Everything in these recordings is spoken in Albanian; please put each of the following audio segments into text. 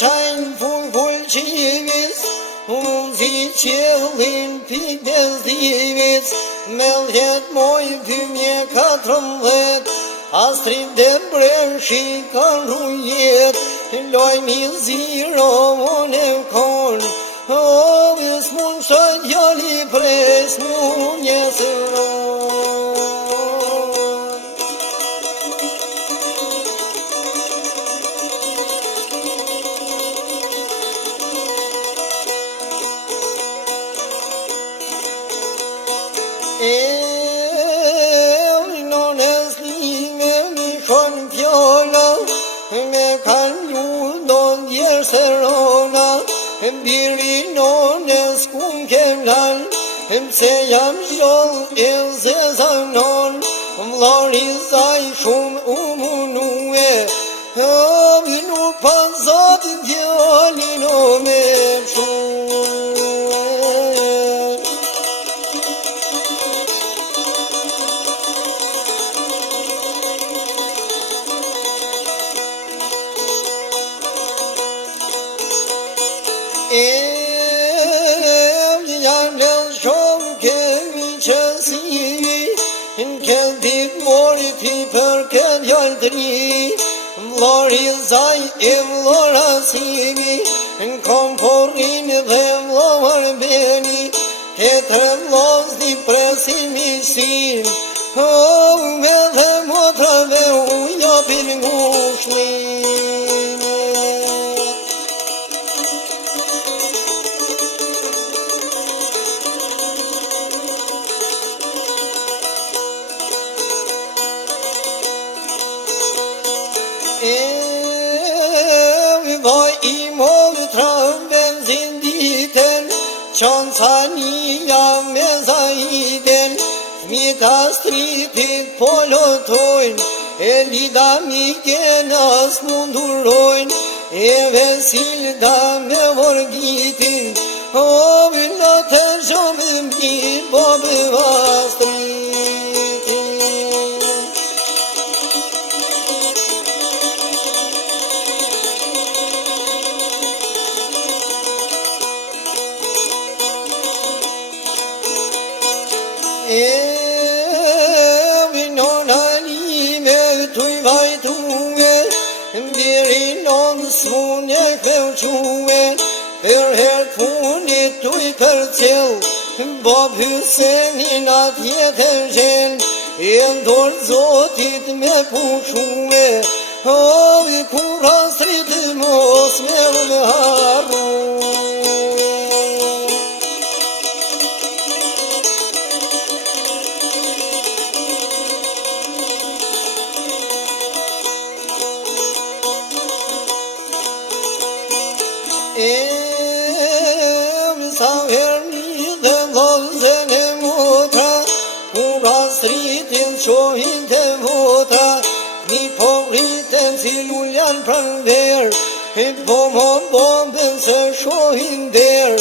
qajnë full qimis, unë si qëllin pik bezdimit, me ljet moj 2014, Astrid dhe breshi kanë rujet, lojmi ziro unë e konë, vis mund shët jali pres mund njësëron. Nones lime mi shon fjolla, me kanë ljudon djerserona, biri nones kun kemlan, se jam zhjoll e zezanon, vllari zaj shumë umunue, nuk pasat djalin o me shumë. Jam lën shumë kemi qësimi, në këndik mori ti për këtë jaldri, vllari zaj e vllorasimi, në komporin dhe vllovar beni, e tre vllosni presimi sin, me dhe motrave u japin ngushnin. Vaj I molë tram benzin ditën, qonë ca nija me zaiden, fmita stritit polotojnë, e lida miken as mundurojnë, e vesilda me vorgitin, o villa të shumë mbi bobe vastritin. Nona lime tuj vajtue, biri non s'munje këvque, për her funit tuj kërcel, Bob Hysenin atje të gjen, e ndorë zotit me pushue, o I kur Astrid mos me më harru. Sa herni dhe vlozën e motra, kur Astridin shohin të votra, mi po rriten si lullan pranver, po mo bombën se shohin der,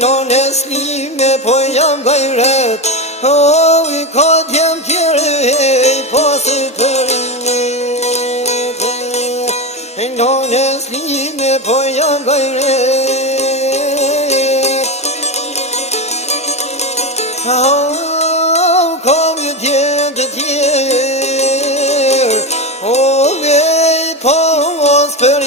nones lime po jam gajret, o I ka djem tjere po se përret, nones lime po jam gajret. Kom tjetë tjerë, o vej po mos për